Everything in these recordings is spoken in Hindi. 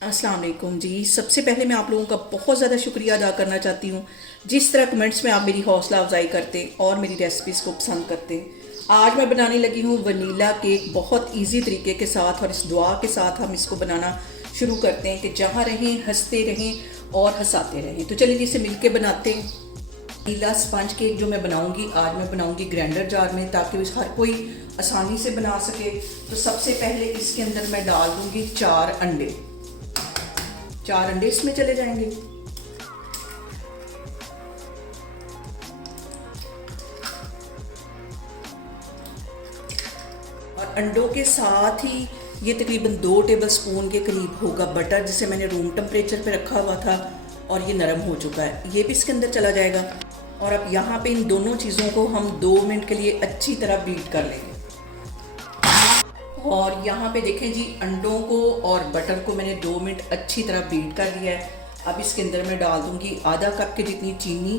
अस्सलाम वालेकुम जी। सबसे पहले मैं आप लोगों का बहुत ज़्यादा शुक्रिया अदा करना चाहती हूँ जिस तरह कमेंट्स में आप मेरी हौसला अफजाई करते और मेरी रेसिपीज़ को पसंद करते हैं। आज मैं बनाने लगी हूँ वनीला केक बहुत इजी तरीके के साथ, और इस दुआ के साथ हम इसको बनाना शुरू करते हैं कि जहाँ रहें हंसते रहें और हंसाते रहें। तो चलिए इसे मिल के बनाते हैं। वनीला स्पंज केक जो मैं बनाऊंगी आज मैं बनाऊंगी ग्राइंडर जार में, ताकि हर कोई आसानी से बना सके। तो सबसे पहले इसके अंदर मैं डाल दूंगी 4 अंडे। 4 अंडे इसमें चले जाएंगे। और अंडों के साथ ही ये तकरीबन 2 टेबलस्पून के करीब होगा बटर, जिसे मैंने रूम टेम्परेचर पे रखा हुआ था और ये नरम हो चुका है। ये भी इसके अंदर चला जाएगा। और अब यहाँ पे इन दोनों चीज़ों को हम 2 मिनट के लिए अच्छी तरह बीट कर लेंगे। और यहाँ पे देखें जी, अंडों को और बटर को मैंने 2 मिनट अच्छी तरह बीट कर लिया है। अब इसके अंदर मैं डाल दूंगी आधा कप के जितनी चीनी,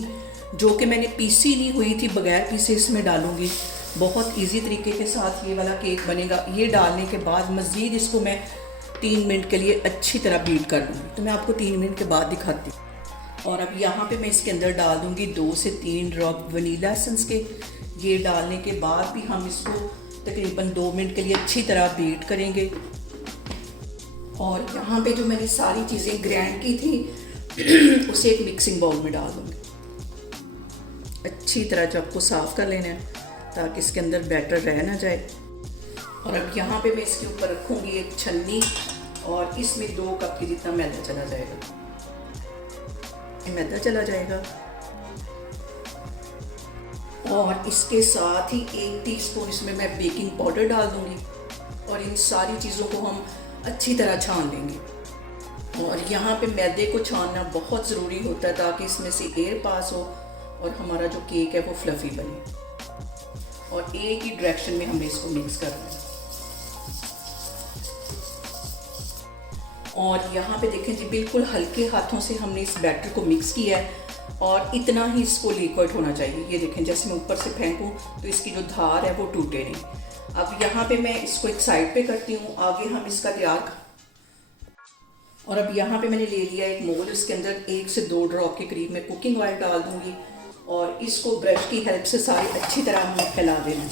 जो कि मैंने पीसी नहीं हुई थी, बगैर पीसे इसमें डालूंगी। बहुत इजी तरीके के साथ ये वाला केक बनेगा। ये डालने के बाद मज़ीद इसको मैं 3 मिनट के लिए अच्छी तरह बीट कर लूँगी। तो मैं आपको 3 मिनट के बाद दिखाती हूँ। और अब यहाँ पे मैं इसके अंदर डाल दूँगी 2 से 3 ड्रॉप वनीला एसेंस के। ये डालने के बाद भी हम इसको तकरीबन 2 मिनट के लिए अच्छी तरह बीट करेंगे। और यहाँ पे जो मैंने सारी चीज़ें ग्राइंड की थी उसे एक मिक्सिंग बाउल में डाल दूँगी। अच्छी तरह जब को साफ़ कर लेना है ताकि इसके अंदर बैटर रह ना जाए। और अब यहाँ पे मैं इसके ऊपर रखूँगी एक छन्नी, और इसमें 2 कप की जितना मैदा चला जाएगा। मैदा चला जाएगा और इसके साथ ही 1 टीस्पून इसमें मैं बेकिंग पाउडर डाल दूंगी। और इन सारी चीज़ों को हम अच्छी तरह छान लेंगे। और यहाँ पे मैदे को छानना बहुत ज़रूरी होता है ताकि इसमें से एयर पास हो और हमारा जो केक है वो फ्लफ़ी बने। और एक ही डायरेक्शन में हमें इसको मिक्स करना है। और यहाँ पे देखें जी, बिल्कुल हल्के हाथों से हमने इस बैटर को मिक्स किया है और इतना ही इसको लिक्विड होना चाहिए। ये देखें, जैसे मैं ऊपर से फेंकूं तो इसकी जो धार है वो टूटे नहीं। अब यहाँ पे मैं इसको एक साइड पे करती हूँ, आगे हम इसका तैयार। और अब यहाँ पे मैंने ले लिया एक मोल्ड, इसके अंदर 1 से 2 ड्रॉप के करीब मैं कुकिंग ऑयल डाल दूँगी। और इसको ब्रश की हेल्प से सारी अच्छी तरह हमें फैला देना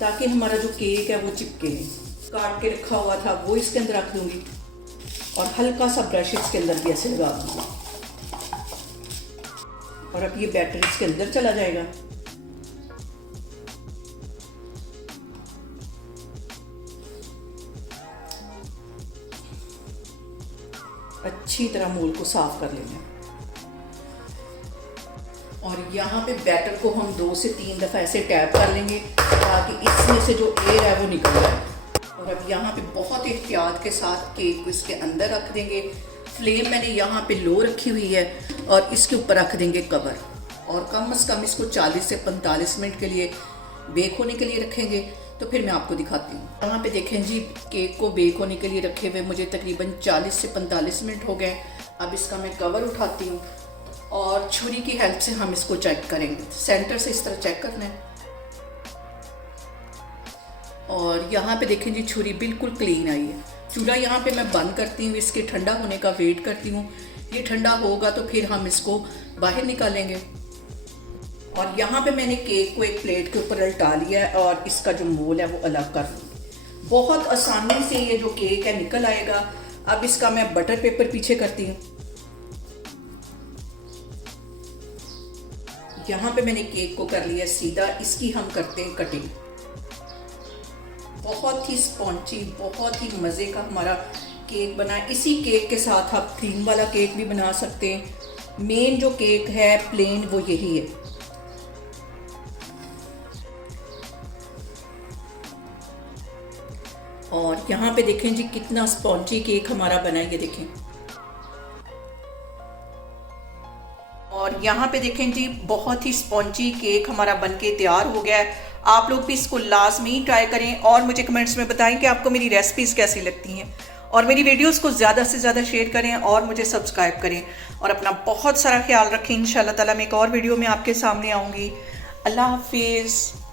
ताकि हमारा जो केक है वो चिपके नहीं। काट के रखा हुआ था वो इसके अंदर रख दूँगी और हल्का सा ब्रश इसके अंदर भी ऐसे लगा दूँगी। और अब ये बैटर इसके अंदर चला जाएगा। अच्छी तरह मोल्ड को साफ कर लेना। और यहाँ पे बैटर को हम 2 से 3 दफ़ा ऐसे टैप कर लेंगे ताकि इसमें से जो एयर है वो निकल जाए। और अब यहाँ पे बहुत एहतियात के साथ केक को इसके अंदर रख देंगे। फ्लेम मैंने यहाँ पे लो रखी हुई है और इसके ऊपर रख देंगे कवर। और कम से कम इसको 40 से 45 मिनट के लिए बेक होने के लिए रखेंगे। तो फिर मैं आपको दिखाती हूँ। यहाँ पे देखें जी, केक को बेक होने के लिए रखे हुए मुझे तकरीबन 40 से 45 मिनट हो गए। अब इसका मैं कवर उठाती हूँ और छुरी की हेल्प से हम इसको चेक करेंगे। सेंटर से इस तरह चेक करना है। और यहाँ पे देखें जी, छुरी बिल्कुल क्लीन आई है। चूल्हा यहाँ पे मैं बंद करती हूँ, इसके ठंडा होने का वेट करती हूँ। ये ठंडा होगा तो फिर हम इसको बाहर निकालेंगे। और यहाँ पे मैंने केक को एक प्लेट के ऊपर उल्टा लिया है और इसका जो मोल है वो अलग कर लूँगी। बहुत आसानी से ये जो केक है निकल आएगा। अब इसका मैं बटर पेपर पीछे करती हूँ। यहाँ पे मैंने केक को कर लिया सीधा। इसकी हम करते हैं कटिंग। बहुत ही स्पॉन्जी, बहुत ही मज़े का हमारा केक बना है। इसी केक के साथ आप क्रीम वाला केक भी बना सकते हैं। मेन जो केक है प्लेन वो यही है। और यहाँ पे देखें जी, कितना स्पॉन्जी केक हमारा बना है, ये देखें। और यहाँ पे देखें जी, बहुत ही स्पॉन्जी केक हमारा बनके तैयार हो गया है। आप लोग भी इसको लाजमी ट्राई करें और मुझे कमेंट्स में बताएं कि आपको मेरी रेसिपीज़ कैसी लगती हैं। और मेरी वीडियोस को ज़्यादा से ज़्यादा शेयर करें और मुझे सब्सक्राइब करें। और अपना बहुत सारा ख्याल रखें। इंशाल्लाह ताला मैं एक और वीडियो में आपके सामने आऊँगी। अल्लाह हाफिज़।